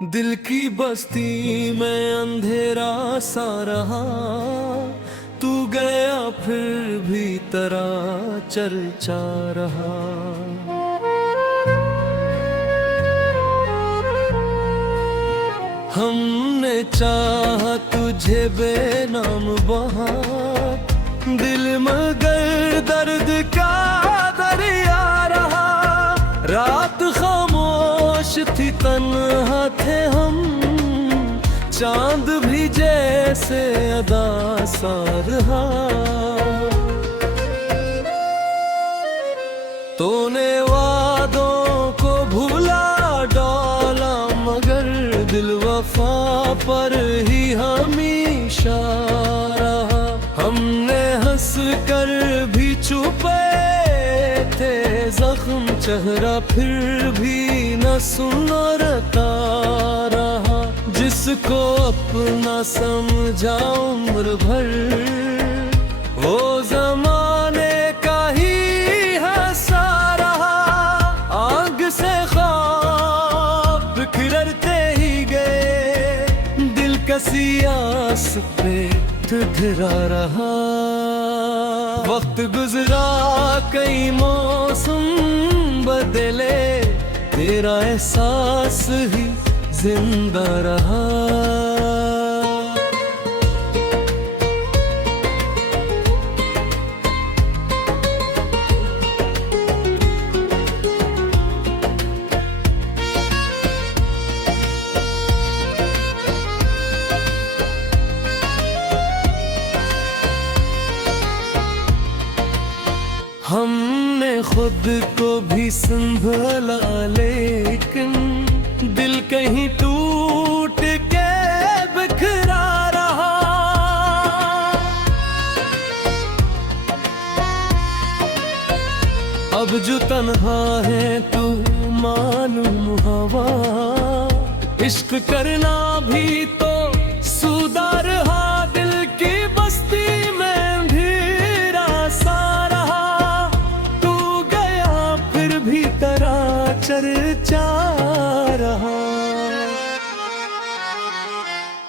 दिल की बस्ती में अंधेरा सा रहा, तू गया फिर भी तेरा चर्चा रहा। हमने चाहा तुझे बेनाम बहा, दिल मगर दर्द का दरिया रहा। रात खामोश थी तन्हा थे हम, चांद भी जैसे अदा सा रहा। तूने वादों को भूला डाला, मगर दिल वफा पर ही हमेशा रहा। हमने हंस कर भी छुपे थे जख्म, चेहरा फिर भी न सुनरता रहा। जिसको अपना समझा उम्र भर, वो जमाने का ही हंसा रहा। आग से ख्वाब बिखरते ही गए, दिल कसी आस पे ठुठरा रहा। वक्त गुजरा कई मौसम बदले, तेरा एहसास ही जिंदा रहा। हमने खुद को भी संभला, लेकिन दिल कहीं टूट के बिखरा रहा। अब जो तन्हा है तू मालूम हवा, इश्क करना भी तो सूदा रहा। दिल की बस्ती में भी रासा रहा, तू गया फिर भी तेरा चर्चा रहा।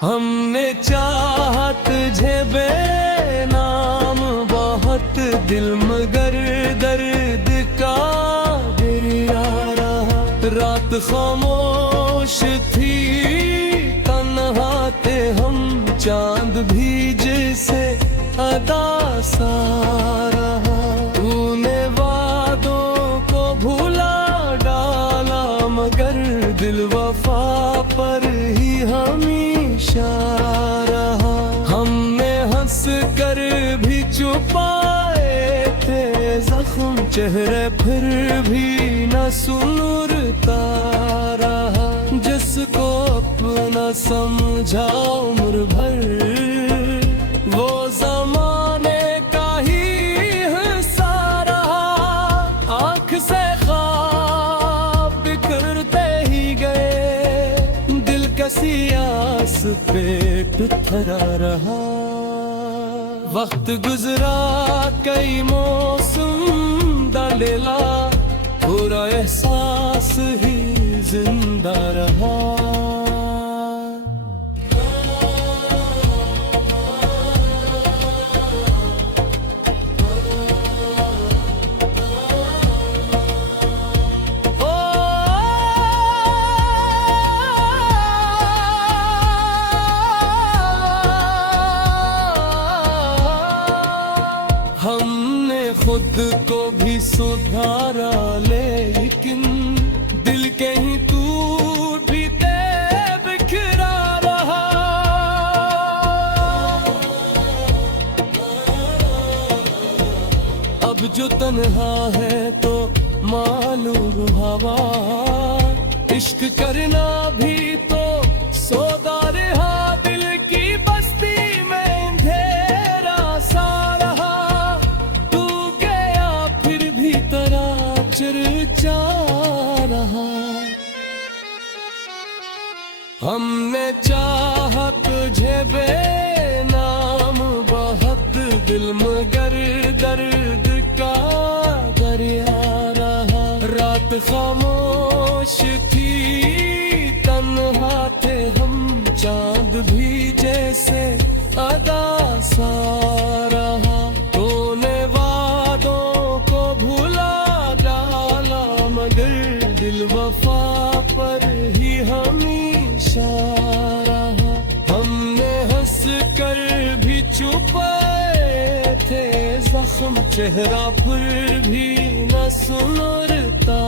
हमने चाहा तुझे बेनाम बहुत, दिल मगर दर्द का दरिया रहा। रात खामोश थी तन्हा थे हम, चांद भी जैसे अदा सा रहा। तूने वादों को भूला डाला, मगर दिल वफा पर ही हमेशा रहा। हमने हंस कर भी छुपाए थे जख्म, चेहरे फिर भी न सुनरता रहा। जिसको अपना समझा उम्र भर, वो जमाने का ही हिस्सा रहा। आँख से ख्वाब बिखरते ही गए, दिल कसी आस पे ठुठरा रहा। वक्त गुजरा कई मौसम दलेला, पूरा एहसास ही जिंदा रहा। हमने खुद को भी सुधारा, लेकिन दिल कहीं टूट भी बिखरा रहा। अब जो तन्हा है तो मालूम हवा, इश्क करना भी तो सौदा रहा। दिल की बस्ती में अंधेरा सा रहा, तू गया फिर भी तेरा चर्चा रहा। हमने चाहा तुझे बेनाम बहुत, दिल मगर दर्द का दरिया रहा। रात खामोश थी तन्हा तन्हा थे हम, चांद भी जैसे अदा सा रहा। तूने वादों को भुला डाला, मगर दिल वफा पर ही हमेशा रहा। हमने हंस कर भी छुपाए थे जख्म, चेहरा फिर भी न सुनरता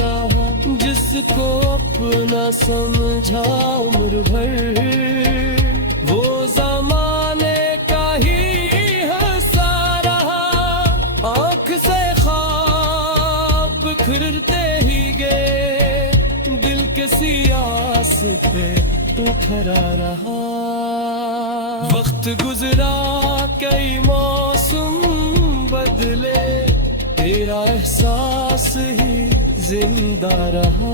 रहा। जिसको अपना समझा उम्र भर, वो जमाने का ही हंसा रहा। आँख से ख्वाब बिखरते ही गए, दिल के सियास पे तू खरा रहा। वक्त गुजरा कई मौसम बदले, तेरा एहसास ही जिंदा रहा।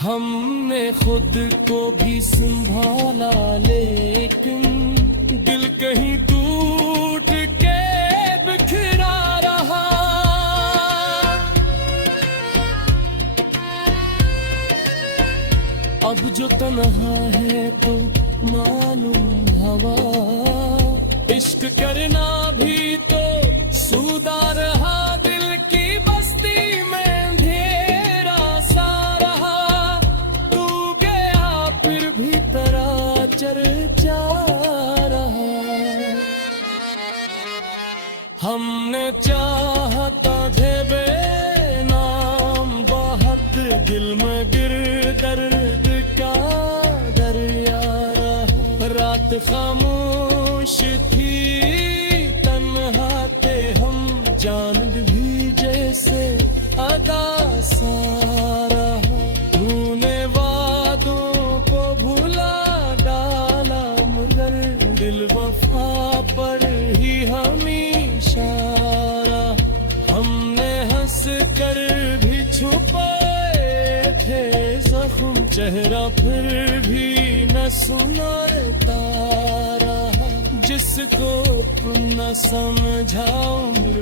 हमने खुद को भी संभाला, लेकिन दिल कहीं टूट के बिखरा रहा। अब जो तन्हा है तो मालूम हवा, इश्क करना भी तो सूदा रहा। दिल की बस्ती में अंधेरा सा रहा, तू गया फिर भी तेरा चर्चा रहा। हमने चाहता थे बेनाम बहुत, दिल में गिर दर्द का दरिया रहा। रात खामोश थी, तन्हा थे हम, चांद भी जैसे अदा सा रहा। तूने वादों को भुला डाला, मगर दिल वफा पर ही हमेशा रहा। हमने हंस कर भी छुपाए थे जख्म, चेहरा फिर भी न सुनरता रहा। जिसको न समझा उम्र